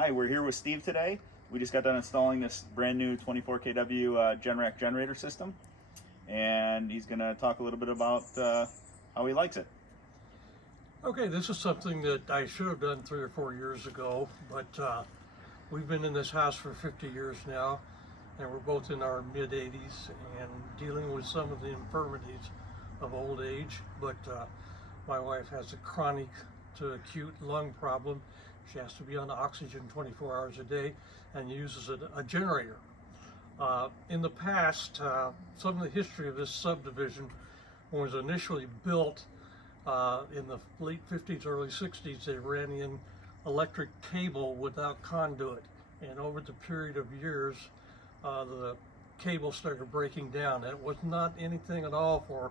Hi, we're here with Steve today. We just got done installing this brand new 24kW Generac generator system, and he's going to talk a little bit about how he likes it. Okay, this is something that I should have done 3 or 4 years ago, but we've been in this house for 50 years now, and we're both in our mid-80s and dealing with some of the infirmities of old age. But my wife has a chronic to acute lung problem. She has to be on oxygen 24 hours a day and uses a generator. In the past, some of the history of this subdivision was initially built in the late 50s, early 60s. They ran in electric cable without conduit, and over the period of years the cable started breaking down. It was not anything at all for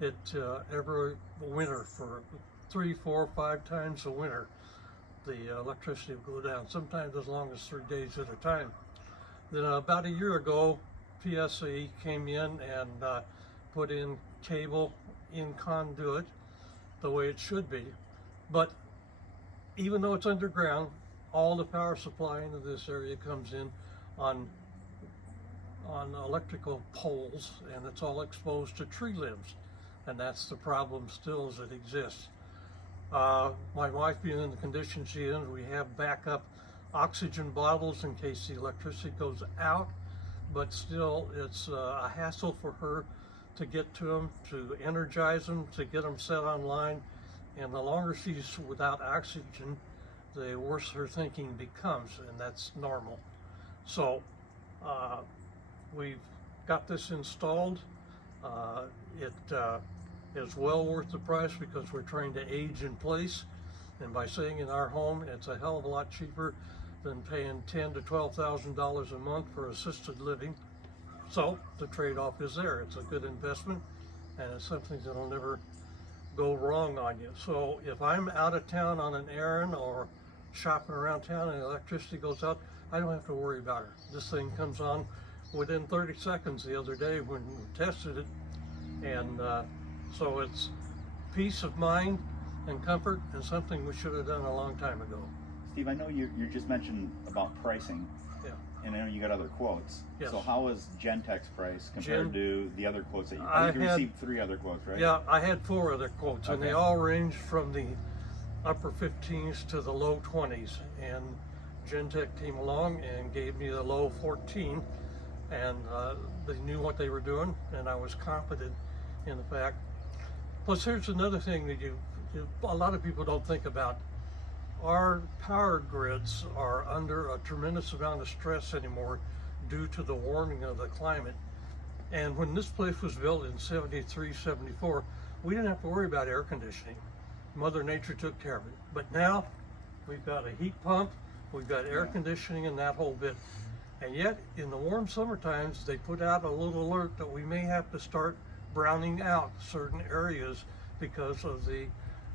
it every winter. For 3, 4, 5 times a winter the electricity would go down, sometimes as long as 3 days at a time. Then about a year ago, PSE came in and put in cable in conduit the way it should be. But even though it's underground, all the power supply into this area comes in on electrical poles, and it's all exposed to tree limbs, and that's the problem still as it exists. My wife being in the condition she is, we have backup oxygen bottles in case the electricity goes out, but still it's a hassle for her to get to them, to energize them, to get them set online. And the longer she's without oxygen, the worse her thinking becomes, and that's normal. So we've got this installed. It is well worth the price because we're trying to age in place, and by staying in our home, it's a hell of a lot cheaper than paying $10,000 to $12,000 a month for assisted living. So the trade-off is there. It's a good investment, and it's something that'll never go wrong on you. So if I'm out of town on an errand or shopping around town and the electricity goes out, I don't have to worry about her. This thing comes on within 30 seconds the other day when we tested it, and so it's peace of mind and comfort, and something we should have done a long time ago. Steve, I know you just mentioned about pricing. Yeah. And I know you got other quotes. Yes. So how is Gentex price compared to the other quotes that I think you received 3 other quotes, right? Yeah, I had 4 other quotes, okay. And they all range from the upper 15s to the low 20s. And Gentex came along and gave me the low 14, and they knew what they were doing, and I was confident in the fact. Plus, here's another thing that a lot of people don't think about. Our power grids are under a tremendous amount of stress anymore due to the warming of the climate. And when this place was built in 73, 74, we didn't have to worry about air conditioning. Mother Nature took care of it. But now we've got a heat pump, we've got air conditioning and that whole bit. And yet in the warm summer times, they put out a little alert that we may have to start browning out certain areas because of the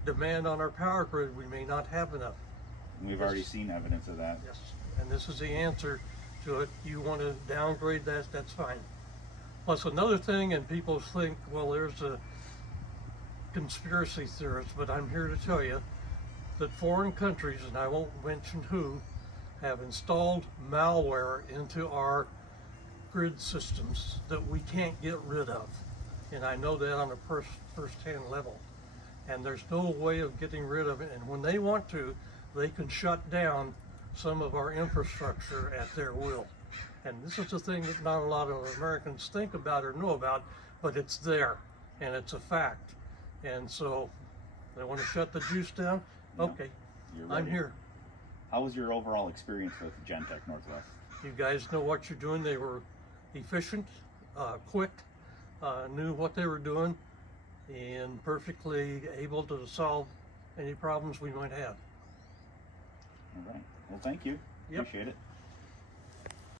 demand on our power grid. We may not have enough. We've already seen evidence of that. Yes, and this is the answer to it. You want to downgrade that, that's fine. Plus another thing, and people think, well, there's a conspiracy theorist, but I'm here to tell you that foreign countries, and I won't mention who, have installed malware into our grid systems that we can't get rid of. And I know that on a first-hand level. And there's no way of getting rid of it. And when they want to, they can shut down some of our infrastructure at their will. And this is a thing that not a lot of Americans think about or know about, but it's there, and it's a fact. And so they want to shut the juice down. Okay, I'm here. How was your overall experience with Gentex Northwest? You guys know what you're doing. They were efficient, quick, knew what they were doing, and perfectly able to solve any problems we might have. All right. Well, thank you. Yep. Appreciate it.